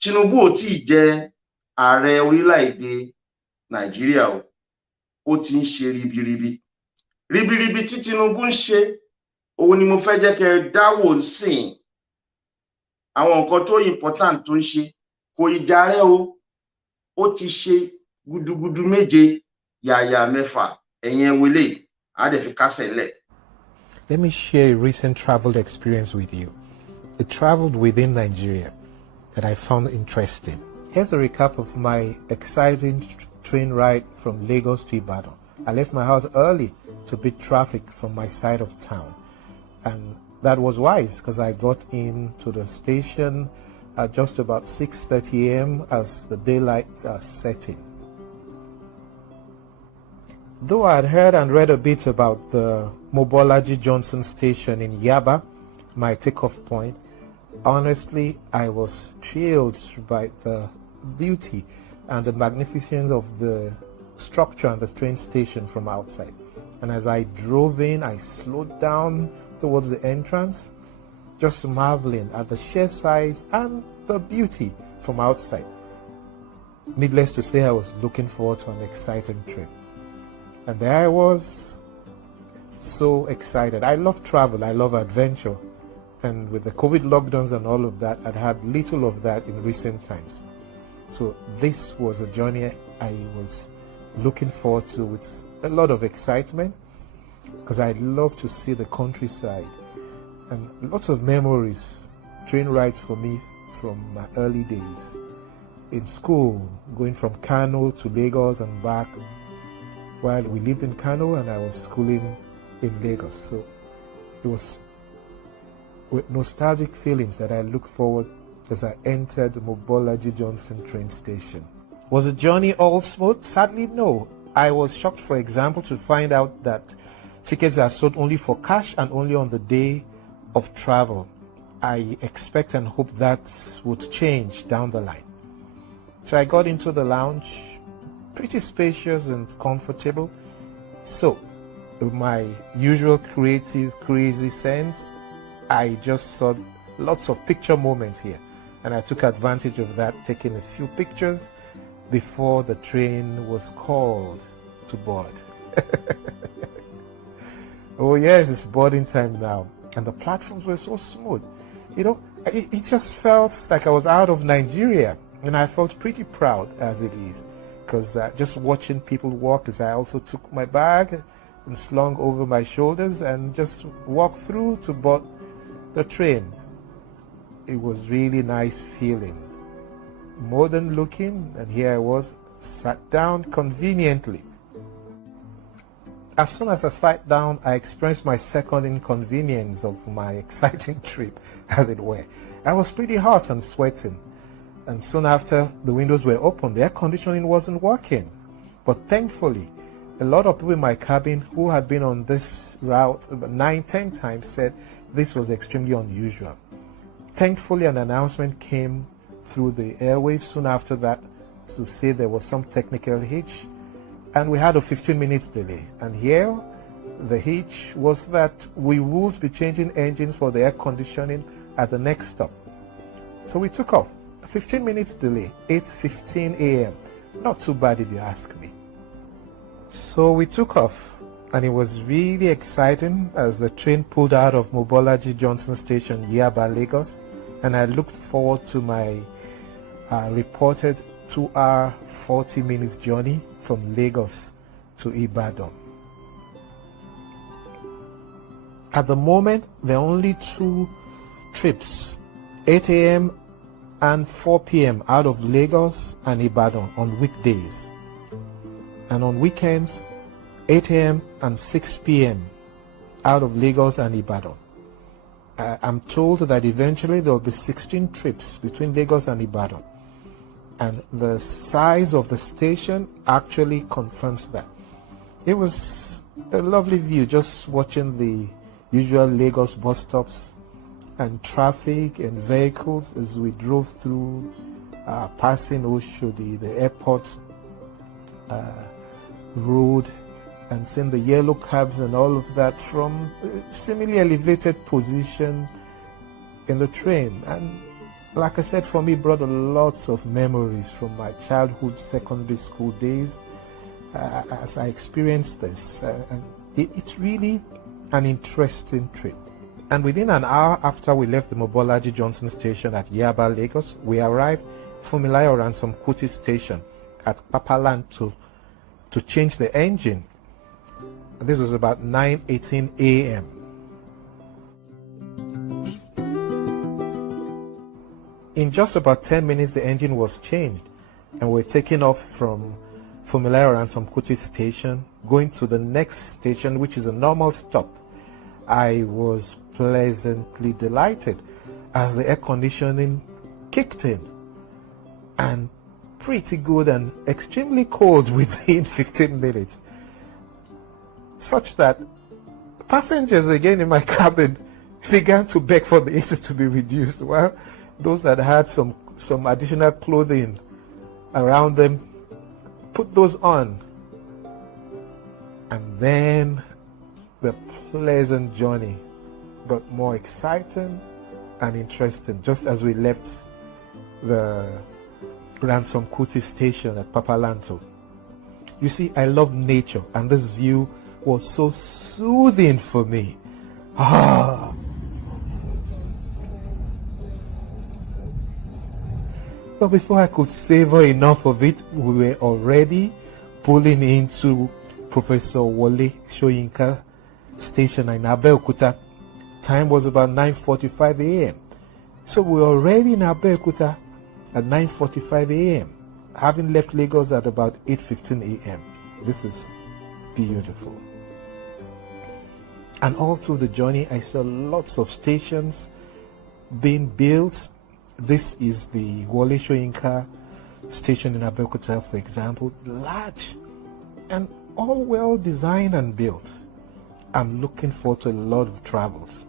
Tinubu ò tí ì jẹ ààrẹ orílẹ̀-èdè Nàìjíríà o, ó ti ń ṣe ribiribi. Ribiribi tí Tinubu ń ṣe, òun ni mo fẹ́ jẹ́ kẹ́ ẹ dáwò sìn. Àwọn nǹkan tó important tó ń ṣe kò ì jàre o, ó ti ṣe gudugudu méje yàyà mẹ́fà. Ẹ̀yin ẹ wo eléyìí, á dẹ̀ fi kásẹ̀ lẹ̀. Let me share a recent travel experience with you. I traveled within Nigeria that I found interesting. Here's a recap of my exciting train ride from Lagos to Ibadan. I left my house early to beat traffic from my side of town. And that was wise because I got into the station at just about 6:30 a.m. as the daylight setting. Though I had heard and read a bit about the Mobolaji Johnson station in Yaba, my takeoff point, honestly, I was thrilled by the beauty and the magnificence of the structure and the train station from outside. And as I drove in, I slowed down towards the entrance, just marveling at the sheer size and the beauty from outside. Needless to say, I was looking forward to an exciting trip. And there I was, so excited. I love travel, I love adventure. And with the COVID lockdowns and all of that, I'd had little of that in recent times. So this was a journey I was looking forward to with a lot of excitement, because I love to see the countryside and lots of memories, train rides for me from my early days. In school, going from Kano to Lagos and back, while we lived in Kano and I was schooling in Lagos. So it was with nostalgic feelings that I look forward as I entered Mobolaji Johnson train station. Was the journey all smooth? Sadly, no. I was shocked, for example, to find out that tickets are sold only for cash and only on the day of travel. I expect and hope that would change down the line. So I got into the lounge, pretty spacious and comfortable. So, with my usual creative, crazy sense, I just saw lots of picture moments here. And I took advantage of that, taking a few pictures before the train was called to board. Oh yes, it's boarding time now. And the platforms were so smooth. You know, it just felt like I was out of Nigeria. And I felt pretty proud as it is. Because just watching people walk, as I also took my bag and slung over my shoulders and just walked through to board the train. It was really nice feeling. Modern looking, and here I was, sat down conveniently. As soon as I sat down, I experienced my second inconvenience of my exciting trip, as it were. I was pretty hot and sweating. And soon after, the windows were open. The air conditioning wasn't working. But thankfully, a lot of people in my cabin who had been on this route about 9-10 times said this was extremely unusual. Thankfully, an announcement came through the airwaves soon after that to say there was some technical hitch, and we had a 15 minutes delay. And here, the hitch was that we would be changing engines for the air conditioning at the next stop. So we took off. 15 minutes delay, 8:15 a.m. Not too bad if you ask me. So we took off, and it was really exciting as the train pulled out of Mobolaji Johnson Station, Yaba, Lagos, and I looked forward to my reported 2-hour, 40 minutes journey from Lagos to Ibadan. At the moment, there are only 2 trips, 8 a.m. and 4 p.m. out of Lagos and Ibadan on weekdays. And on weekends, 8 a.m. and 6 p.m. out of Lagos and Ibadan. I'm told that eventually there will be 16 trips between Lagos and Ibadan. And the size of the station actually confirms that. It was a lovely view just watching the usual Lagos bus stops and traffic and vehicles as we drove through, passing Oshodi, the airport road, and seeing the yellow cabs and all of that from a similarly elevated position in the train. And like I said, for me, brought lots of memories from my childhood, secondary school days as I experienced this. And it's really an interesting trip. And within an hour after we left the Mobolaji Johnson station at Yaba, Lagos, we arrived Funmilayo Ransome Kuti station at Papaland to change the engine. This was about 9:18 a.m. In just about 10 minutes, the engine was changed, and we're taking off from Funmilayo Ransome Kuti station, going to the next station, which is a normal stop. I was pleasantly delighted as the air conditioning kicked in, and pretty good and extremely cold within 15 minutes, such that passengers again in my cabin began to beg for the AC to be reduced, while those that had some additional clothing around them put those on. And then the pleasant journey got more exciting and interesting just as we left the Ransome Kuti station at Papalanto. You see, I love nature, and this view was so soothing for me. But before I could savor enough of it, we were already pulling into Professor Wole Soyinka station in Abeokuta. Time was about 9:45 a.m. So we were already in Abeokuta at 9:45 a.m., having left Lagos at about 8:15 a.m. This is beautiful. And all through the journey, I saw lots of stations being built. This is the Wole Soyinka station in Abeokuta, for example, large and all well designed and built. I'm looking forward to a lot of travels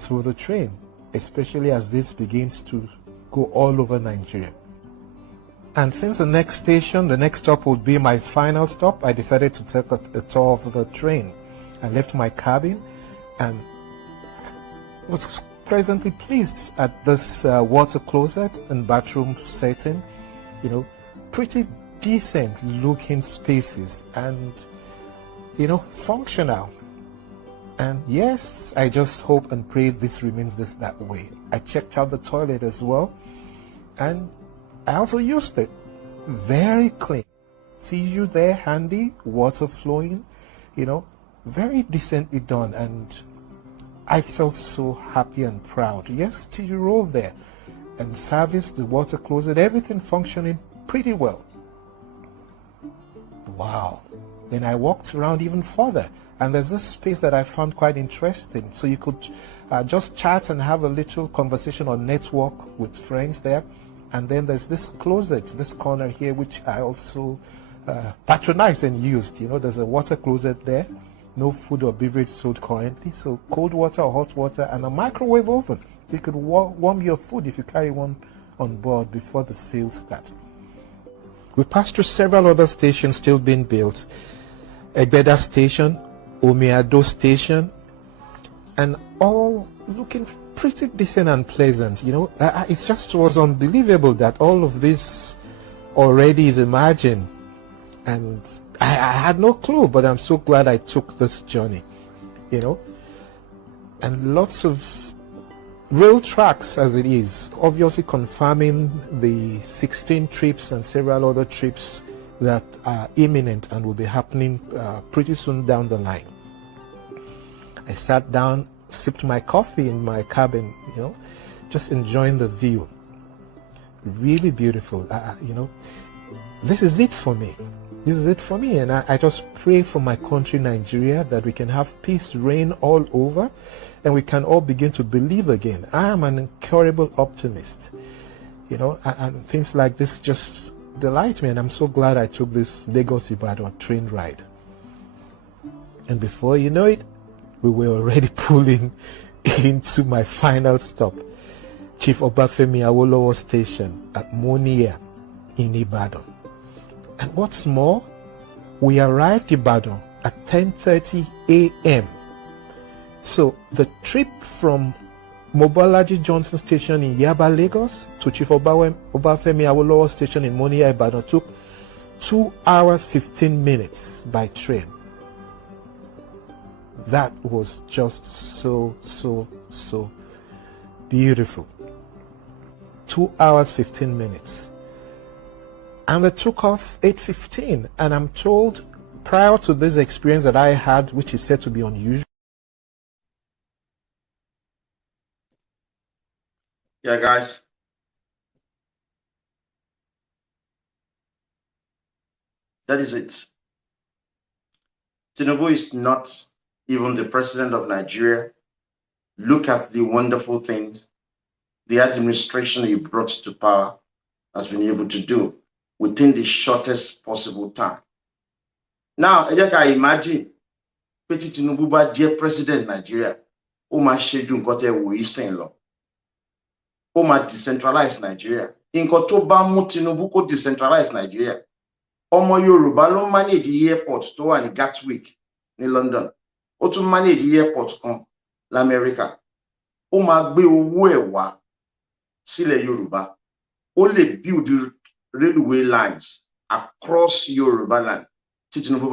through the train, especially as this begins to go all over Nigeria. And since the next station, the next stop would be my final stop, I decided to take a tour of the train. I left my cabin and was presently pleased at this water closet and bathroom setting. You know, pretty decent looking spaces and, you know, functional. And yes, I just hope and pray this remains that way. I checked out the toilet as well, and I also used it. Very clean. Tissue there handy, water flowing, you know, very decently done, and I felt so happy and proud. Yes, tissue roll there, and service, the water closet, everything functioning pretty well. Wow. Then I walked around even further, and there's this space that I found quite interesting. So you could just chat and have a little conversation or network with friends there. And then there's this closet, this corner here, which I also patronized and used. You know, there's a water closet there. No food or beverage sold currently. So cold water or hot water and a microwave oven. You could warm your food if you carry one on board before the sale starts. We passed through several other stations still being built. Egbeda Station, Omiado Station, and all looking pretty decent and pleasant. You know, it just was unbelievable that all of this already is imagined. And I had no clue, but I'm so glad I took this journey, you know. And lots of rail tracks as it is, obviously confirming the 16 trips and several other trips that are imminent and will be happening pretty soon down the line. I sat down, sipped my coffee in my cabin, you know, just enjoying the view. Really beautiful, you know. This is it for me. This is it for me, and I just pray for my country, Nigeria, that we can have peace reign all over, and we can all begin to believe again. I am an incurable optimist, you know, and things like this just delight me, and I'm so glad I took this Lagos-Ibadan train ride. And before you know it, we were already pulling into my final stop, Chief Obafemi Awolowo Station at Monia in Ibadan. And what's more, we arrived in Ibadan at 10:30 a.m. So the trip from Mobolaji Johnson Station in Yaba, Lagos to Chief Obafemi Awolowo Station in Monia, Ibadan took 2 hours 15 minutes by train. That was just so beautiful. 2 hours 15 minutes. And they took off 8:15, and I'm told prior to this experience that I had, which is said to be unusual. Yeah, guys. That is it. Tinubu is not even the president of Nigeria. Look at the wonderful things the administration he brought to power has been able to do within the shortest possible time. Now, I can imagine pé tí Tinubu bá jẹ́ president Nigeria, ó máa ṣe ju nǹkan tẹ́ wò yìí sìn lọ. Ó máa decentralize Nigeria. Nǹkan tó bá mú Tinubu kó decentralize Nigeria. Ọmọ Yorùbá ló manage airport tó wà ní Gatwick ní London. Ó tún manage airport kan l'Amẹ́ríkà. Ó máa gbé owó ẹ̀ wá sílẹ̀ Yorùbá. Ó lè build railway lines across Yorùbá land tí Tinubu